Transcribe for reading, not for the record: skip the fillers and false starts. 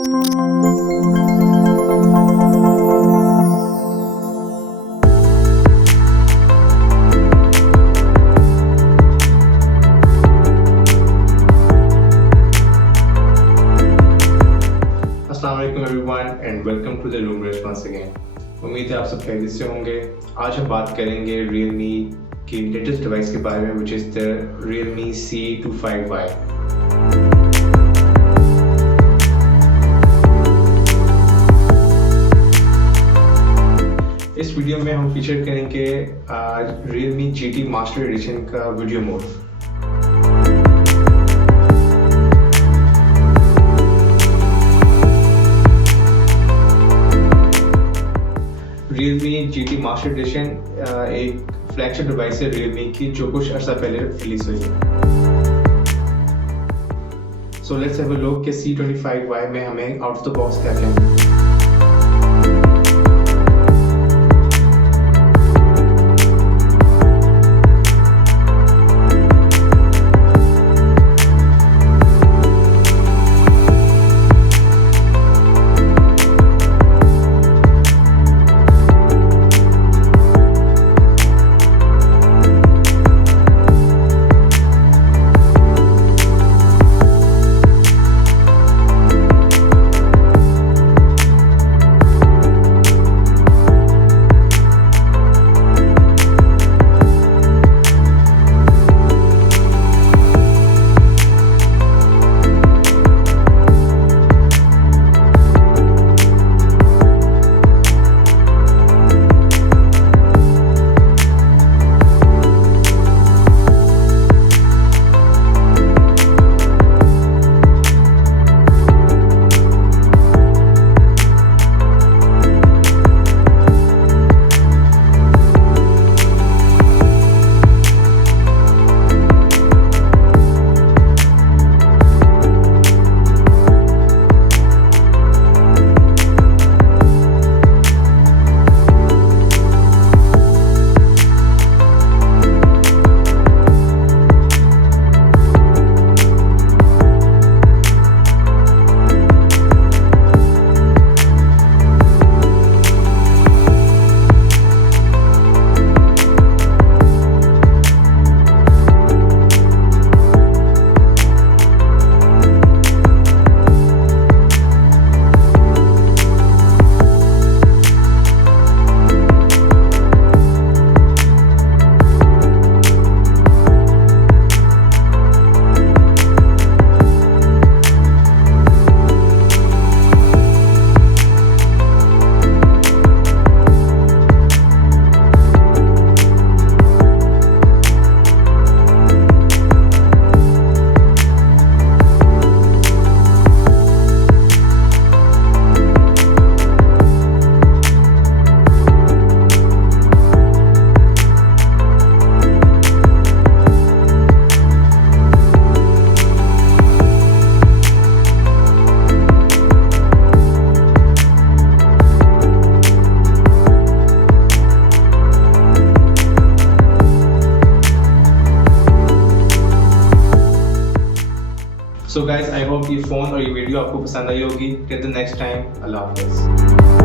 Assalamualaikum everyone and welcome to the Rumorist once again. उम्मीद है आप सब खैरियत से होंगे। आज हम बात करेंगे Realme की लेटेस्ट डिवाइस के बारे में, which is the Realme C25Y। इस वीडियो में हम फीचर करेंगे Realme GT मास्टर एडिशन का video mode. Realme GT master addition एक फ्लैगशिप डिवाइस है Realme की, जो कुछ अर्सा पहले रिलीज हुई है। So let's have a look कि C25Y में हमें आउट ऑफ द बॉक्स क्या क्या है। सो गाइज, आई होप ये फ़ोन और ये वीडियो आपको पसंद आई होगी। टिल द नेक्स्ट टाइम, अल्लाह हाफिज़।